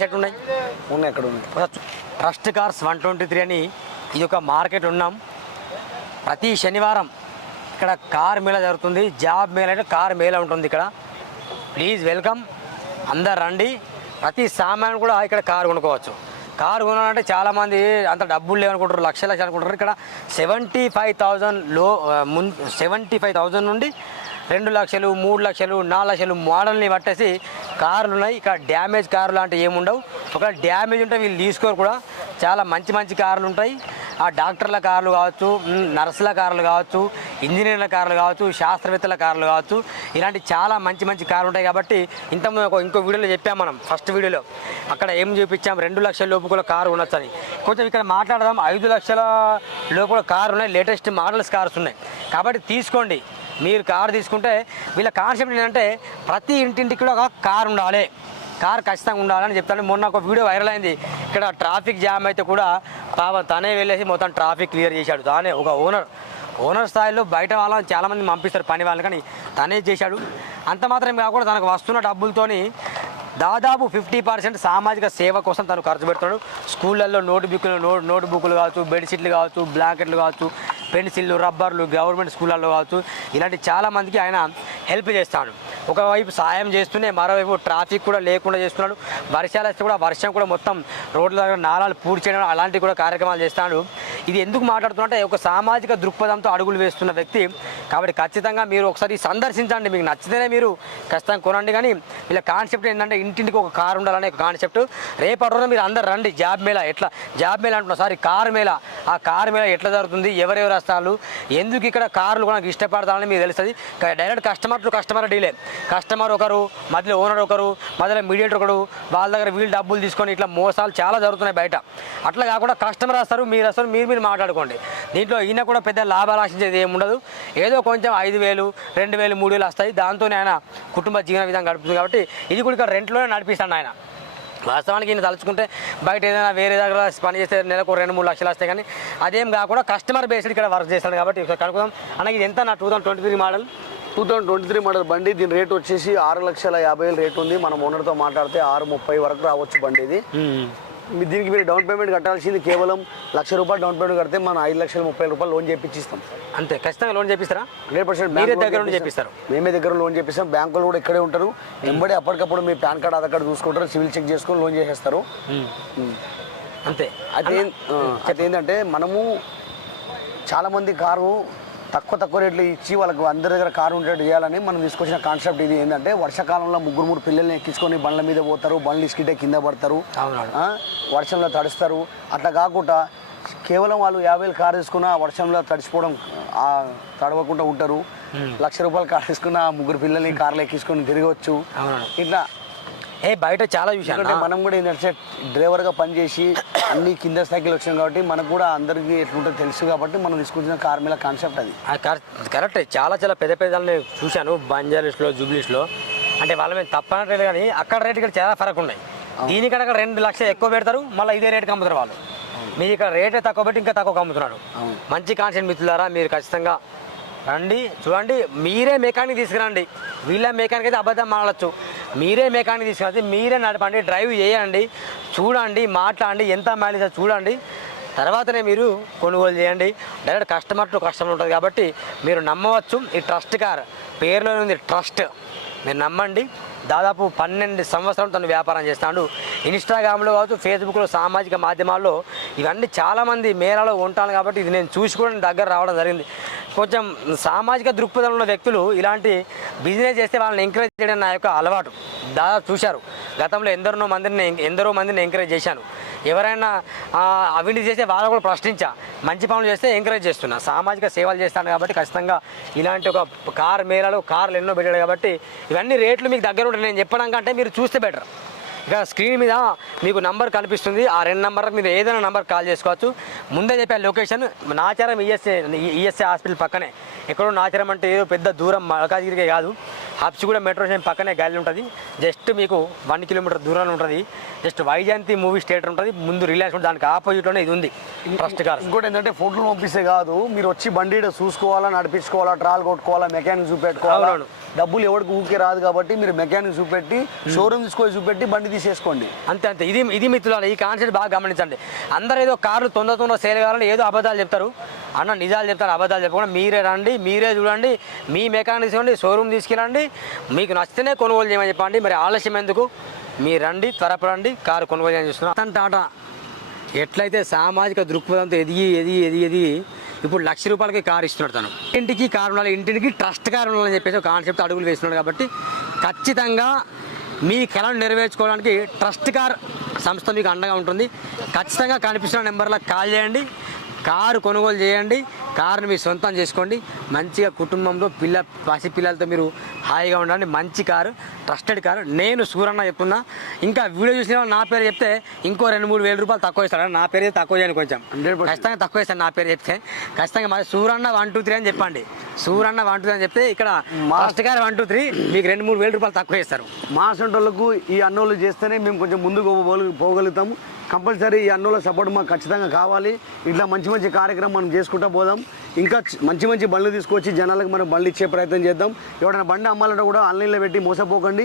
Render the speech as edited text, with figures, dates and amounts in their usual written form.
Set ఉన్నాయి ఎక్కడ ఉన్నాయి ట్రస్ట్ కార్స్ 123 అని ఇది ఒక మార్కెట్ ఉన్నాం. ప్రతి శనివారం ఇక్కడ కార్ మేళా జరుగుతుంది. జాబ్ మేళా అంటే కార్ మేళా ఉంటుంది ఇక్కడ. ప్లీజ్ వెల్కమ్, అందరు రండి. ప్రతి సామాన్ కూడా ఇక్కడ కారు కొనుక్కోవచ్చు. కారు కొనాలంటే చాలామంది అంత డబ్బులు లేవనుకుంటారు, లక్షలు అనుకుంటారు. ఇక్కడ 75,000 నుండి 2 లక్షలు, 3 లక్షలు, 4 లక్షలు మోడల్ని పట్టేసి కార్లు ఉన్నాయి. ఇక్కడ డ్యామేజ్ కార్లు లాంటివి ఏముండవు. ఒకవేళ డ్యామేజ్ ఉంటే వీళ్ళు తీసుకోరు కూడా. చాలా మంచి మంచి కార్లు ఉంటాయి. ఆ డాక్టర్ల కార్లు కావచ్చు, నర్సుల కార్లు కావచ్చు, ఇంజనీర్ల కార్లు కావచ్చు, శాస్త్రవేత్తల కార్లు కావచ్చు, ఇలాంటి చాలా మంచి మంచి కార్లు ఉంటాయి. కాబట్టి ఇంతకుముందు ఇంకో వీడియోలో చెప్పాం మనం, ఫస్ట్ వీడియోలో అక్కడ ఏం చూపించాం, 2 లక్షల లోపు కూడా కారు ఉండొచ్చని. కొంచెం ఇక్కడ మాట్లాడదాం. 5 లక్షల లోపల కారు ఉన్నాయి, లేటెస్ట్ మోడల్స్ కార్స్ ఉన్నాయి. కాబట్టి తీసుకోండి. మీరు కారు తీసుకుంటే వీళ్ళ కాన్సెప్ట్ ఏంటంటే ప్రతి ఇంటింటికి కూడా ఒక కారు ఉండాలి, కారు ఖచ్చితంగా ఉండాలని చెప్తాను. మొన్న ఒక వీడియో వైరల్ అయింది. ఇక్కడ ట్రాఫిక్ జామ్ అయితే కూడా తనే వెళ్ళేసి మొత్తం ట్రాఫిక్ క్లియర్ చేశాడు. తానే ఒక ఓనర్ స్థాయిలో బయట వాళ్ళని చాలామంది పంపిస్తారు పని వాళ్ళని, కానీ తనే చేశాడు. అంత మాత్రమే కాకుండా తనకు వస్తున్న డబ్బులతోని దాదాపు 50% సామాజిక సేవ కోసం తను ఖర్చు పెడుతున్నాడు. స్కూళ్ళల్లో నోట్ బుక్లు కావచ్చు, బెడ్షీట్లు కావచ్చు, బ్లాంకెట్లు కావచ్చు, పెన్సిళ్ళు, రబ్బర్లు, గవర్నమెంట్ స్కూళ్ళల్లో కావచ్చు, ఇలాంటి చాలామందికి ఆయన హెల్ప్ చేస్తాడు. ఒకవైపు సాయం చేస్తూనే మరోవైపు ట్రాఫిక్ కూడా లేకుండా చేస్తున్నాడు. వర్షాలు వస్తే కూడా వర్షం కూడా మొత్తం రోడ్ల దగ్గర నాలాలు పూర్తి చేయడం అలాంటివి కూడా కార్యక్రమాలు చేస్తాడు. ఇది ఎందుకు మాట్లాడుతున్నట్టే ఒక సామాజిక దృక్పథంతో అడుగులు వేస్తున్న వ్యక్తి. కాబట్టి ఖచ్చితంగా మీరు ఒకసారి సందర్శించండి. మీకు నచ్చితేనే మీరు ఖచ్చితంగా కొనండి. కానీ వీళ్ళ కాన్సెప్ట్ ఏంటంటే ఇంటింటికి ఒక కారు ఉండాలనే ఒక కాన్సెప్ట్. రేపటి రోజున మీరు అందరు రండి. జాబ్ మేళా అంటున్నా, కారు మేళా. ఆ కారు మేళా ఎట్లా జరుగుతుంది, ఎవరెవరు వస్తారు, ఎందుకు ఇక్కడ కార్లు కూడా ఇష్టపడతారని మీకు తెలుస్తుంది. Direct customer to customer delay. Customer ఒకరు, మధ్యలో ఓనర్ ఒకరు, మధ్యలో మీడియేటర్ ఒకరు, వాళ్ళ దగ్గర వీళ్ళు డబ్బులు తీసుకొని ఇట్లా మోసాలు చాలా జరుగుతున్నాయి బయట. అట్లా కాకుండా కస్టమర్ వస్తారు, మీరు వస్తారు, మీరు మాట్లాడుకోండి. దీంట్లో ఈయన కూడా పెద్ద లాభాలు ఆశించేది ఏమి ఉండదు. ఏదో కొంచెం 5,000, 2,000, 3,000 వస్తాయి. దాంతోనే ఆయన కుటుంబ జీవన విధానం గడుపుతుంది. కాబట్టి ఇది కూడా ఇక్కడ రెంట్లోనే నడిపిస్తాడు ఆయన. వాస్తవానికి ఈయన తలుచుకుంటే బయట ఏదైనా వేరే దగ్గర పని చేస్తే నెలకు 2-3 లక్షలు వస్తాయి. కానీ అదేం కాకుండా కస్టమర్ బేస్డ్ ఇక్కడ వర్క్ చేస్తాడు. కాబట్టి కనుక్కుందాం అన్న, ఇది ఎంత నా 2023 మోడల్? 2023 మోడల్ బండి. దీని రేట్ వచ్చేసి 6,50,000 రేట్ ఉంది. మనం ఓనర్తో మాట్లాడితే 6,30,000 వరకు రావచ్చు బండి ఇది. దీనికి మీరు డౌన్ పేమెంట్ కట్టాల్సింది కేవలం ₹1,00,000 డౌన్ పేమెంట్ కడితే మనం ₹5,30,000 లోన్ చేపిస్తాం. అంతే, ఖచ్చితంగా లోన్ చేపిస్తారా? 100% మీరే దగ్గర నుండి చేపిస్తారు? మేమే దగ్గర లోన్ చేపిస్తాం. బ్యాంకులు కూడా ఇక్కడే ఉంటారు. వెంబడి అప్పటికప్పుడు మీ పాన్ కార్డ్, ఆధార్ కార్డు చూసుకుంటారు, సివిల్ చెక్ చేసుకొని లోన్ చేసేస్తారు. అంతే. అయితే ఏంటంటే మనము చాలామంది కారు తక్కువ రేట్లు ఇచ్చి వాళ్ళకు అందరి దగ్గర కారు ఉండేట్టు చేయాలని మనం తీసుకొచ్చిన కాన్సెప్ట్ ఇది. ఏంటంటే వర్షాకాలంలో 3 పిల్లల్ని ఎక్కించుకొని బండ్ల మీద పోతారు, బండ్లు ఇసుకిటే కింద పడతారు, వర్షంలో తడుస్తారు. అట్లా కాకుండా కేవలం వాళ్ళు 50,000 కారు తీసుకున్న వర్షంలో తడిచిపోవడం తడవకుండా ఉంటారు. ₹1,00,000 కారు తీసుకున్న 3 పిల్లల్ని కార్లు ఎక్కించుకొని తిరగవచ్చు. ఇట్లా బయట చాలా చూసాను. అంటే మనం కూడా ఏంటంటే డ్రైవర్గా పనిచేసి అన్ని కింద స్థాయికి వచ్చాం కాబట్టి మనకు కూడా అందరికీ ఎట్లుంటుందో తెలుసు. కాబట్టి మనం తీసుకొచ్చిన కార్ మీద కాన్సెప్ట్ అది. కరెక్ట్. చాలా పెద్ద చూశాను బంజారాస్లో, జూబ్లీస్లో. అంటే వాళ్ళ మీద తప్పనట్లేదు, కానీ అక్కడ రేటు ఇక్కడ చాలా ఫరక్ ఉన్నాయి. దీనికంటే అక్కడ 2 లక్షలు ఎక్కువ పెడతారు, మళ్ళీ ఇదే రేటుకి అమ్ముతారు వాళ్ళు. మీరు ఇక్కడ రేటే తక్కువ పెట్టి ఇంకా తక్కువ అమ్ముతున్నాడు. మంచి కాన్సెప్ట్ మిత్రులారా, మీరు ఖచ్చితంగా రండి, చూడండి. మీరే మెకానిక్ తీసుకురండి. వీళ్ళ మెకానిక్ అయితే అబద్ధం మాట్లాడచ్చు. మీరే మెకానిక్ తీసుకుని మీరే నడపండి, డ్రైవ్ చేయండి, చూడండి, మాట్లాడండి, ఎంత మైలేజ్ చూడండి. తర్వాతనే మీరు కొనుగోలు చేయండి. డైరెక్ట్ కస్టమర్ టు కస్టమర్ ఉంటుంది. కాబట్టి మీరు నమ్మవచ్చు. ఈ ట్రస్ట్ కార్ పేరులో ఉంది ట్రస్ట్. మీరు నమ్మండి. దాదాపు 12 సంవత్సరాలు తను వ్యాపారం చేస్తాడు. ఇన్స్టాగ్రామ్లో కావచ్చు, ఫేస్బుక్లో, సామాజిక మాధ్యమాల్లో ఇవన్నీ చాలామంది మేళాలో ఉంటాను. కాబట్టి ఇది నేను చూసి కూడా దగ్గర రావడం జరిగింది. కొంచెం సామాజిక దృక్పథంలో ఉన్న వ్యక్తులు ఇలాంటి బిజినెస్ చేస్తే వాళ్ళని ఎంకరేజ్ చేయడం నా యొక్క అలవాటు. దాదాపు చూశారు, గతంలో ఎందరో మందిని ఎంకరేజ్ చేశాను. ఎవరైనా అవినీతి చేస్తే వాళ్ళు కూడా ప్రశ్నించా, మంచి పనులు చేస్తే ఎంకరేజ్ చేస్తున్నా. సామాజిక సేవలు చేస్తాను కాబట్టి ఖచ్చితంగా ఇలాంటి ఒక కార్ మేళాలు, కార్లు ఎన్నో పెట్టాడు. కాబట్టి ఇవన్నీ రేట్లు మీకు దగ్గర ఉంటాయి. నేను చెప్పడం కంటే మీరు చూస్తే బెటర్. ఇక స్క్రీన్ మీద మీకు నంబర్ కనిపిస్తుంది. ఆ 2 నంబర్లకు మీరు ఏదైనా నంబర్ కాల్ చేసుకోవచ్చు. ముందే చెప్పాను లొకేషన్ నాచారం ఈఎస్ఐ హాస్పిటల్ పక్కనే. ఎక్కడో నాచారం అంటే ఏదో పెద్ద దూరం మల్కాజ్గిరికే కాదు, హబ్సిగూడ మెట్రో స్టేషన్ పక్కనే గల్లీ ఉంటుంది. జస్ట్ మీకు 1 కిలోమీటర్ దూరంలో ఉంటుంది. జస్ట్ వైజయంతి మూవీ థియేటర్ ఉంటుంది, ముందు రిలాక్స్ ఉంటుంది, దానికి ఆపోజిట్లోనే ఇది ఉంది ట్రస్ట్ కార్. ఇంకోటి ఏంటంటే ఫోటోలు పంపిస్తే కాదు, మీరు వచ్చి బండి ఈడ చూసుకోవాలా, నడిపించుకోవాలా, ట్రాల్ కొట్టుకోవాలా, మెకానిక్ చూపెట్టుకోవాలా. అవునవును. డబ్బులు ఎవరికి ఊరికే రాదు కాబట్టి మీరు మెకానిక్ చూపెట్టి షోరూమ్ తీసుకొని చూపెట్టి బండి తీసేసుకోండి. అంతే అంతే. ఇది మిత్రులారా, ఈ కాన్సెప్ట్ బాగా గమనించండి. అందరూ ఏదో కార్లు తొందర సేల్ కావాలని ఏదో అబద్ధాలు చెప్తారు. అన్న నిజాలు చెప్తారు, అబద్ధాలు చెప్పకుండా మీరే రండి, మీరే చూడండి, మీ మెకానిక్ తీసుకోండి, షోరూమ్ తీసుకెళ్ళండి, మీకు నచ్చితేనే కొనుగోలు చేయమని చెప్పండి. మరి ఆలస్యం ఎందుకు, మీరు రండి, త్వరపడండి, కారు కొనుగోలు చేయని చూస్తున్నారు. టాటా ఎట్లయితే సామాజిక దృక్పథంతో ఎదిగి ఇప్పుడు ₹1,00,000 కారు ఇస్తున్నాడు తను. ఇంటికి కారు ఉండాలి, ఇంటికి ట్రస్ట్ కారు ఉండాలని చెప్పేసి ఒక కాన్సెప్ట్ అడుగులు వేస్తున్నాడు. కాబట్టి ఖచ్చితంగా మీ కళను నెరవేర్చుకోవడానికి ట్రస్ట్ కార్ సంస్థ మీకు అండగా ఉంటుంది. ఖచ్చితంగా కనిపిస్తున్న నెంబర్లో కాల్ చేయండి, కారు కొనుగోలు చేయండి, కారుని మీ సొంతం చేసుకోండి. మంచిగా కుటుంబంలో పసిపిల్లలతో మీరు హాయిగా ఉండండి. మంచి కారు, ట్రస్టెడ్ కారు. నేను సూరన్న చెప్తున్నా. ఇంకా వీడియో చూసిన వాళ్ళు నా పేరు చెప్తే ఇంకో 2-3 వేల రూపాయలు తక్కువ ఇస్తాడు. నా పేరు తక్కువ చేయను, కొంచెం 100% ఖచ్చితంగా తక్కువ ఇస్తాను. నా పేరు చెప్తే ఖచ్చితంగా మరి సూరన్న 123 అని చెప్పండి. సూరన్న 123 అని చెప్తే ఇక్కడ ట్రస్ట్ కార్ 123 మీకు 2-3 వేల రూపాయలు తక్కువ ఇస్తారు. మా సొంటోళ్ళకు ఈ అన్నోళ్ళు చేస్తేనే మేము కొంచెం ముందుకు పోగలుగుతాము. కంపల్సరీ ఈ అన్నోళ్ళ సపోర్ట్ మాకు ఖచ్చితంగా కావాలి. ఇట్లా మంచి కార్యక్రమం మనం చేసుకుంటూ పోదాం. ఇంకా మంచి బండ్లు తీసుకొచ్చి జనాలకు మనం బండ్లు ఇచ్చే ప్రయత్నం చేద్దాం. ఎవరైనా బండి అమ్మాలంటే కూడా ఆన్లైన్లో పెట్టి మోసపోకండి.